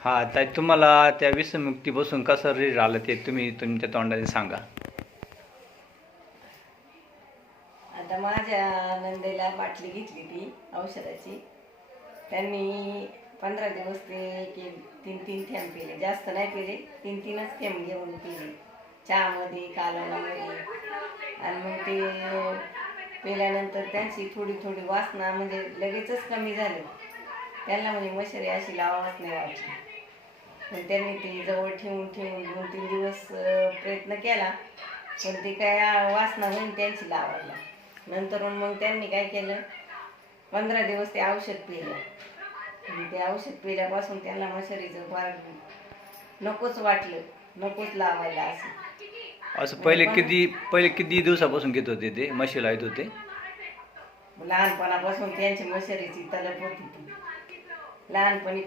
हां, तर तुम्हाला त्या व्यसनमुक्तीपासून कसं रिझल्ट आलं ते तुम्ही तुमच्या तोंडाने सांगा. आता माझ्या नंदेला बाटली घेतली ती औषधाची. त्यांनी 15 दिवस ते तीन तीन थेंब पिले, जास्त नाही पिले, तीन तीनच थेंब घेऊन पिले चहामध्ये कालवणामध्ये. आणि मग ते पिल्यानंतर त्यांची थोडी थोडी वासना म्हणजे लगेचच कमी झाली. त्यांना म्हणजे मशरी अशी लावावंच नाही वाटली. पण त्यांनी ती जवळ ठेवून ठेवून 2-3 दिवस प्रयत्न केला, पण ती काय वासना होईन त्यांची लावायला. नंतर मग त्यांनी काय केलं, 15 दिवस ते औषध पिलं. ते औषध पिल्यापासून त्यांना मशरीचं फार नकोच वाटलं, नकोच लावायला असं. असं म्हणजे पहिले किती दिवसापासून घेत होते ते म्हशी लावत होते? लहानपणापासून त्यांची मशरीची तलप होती ती. लहानपणी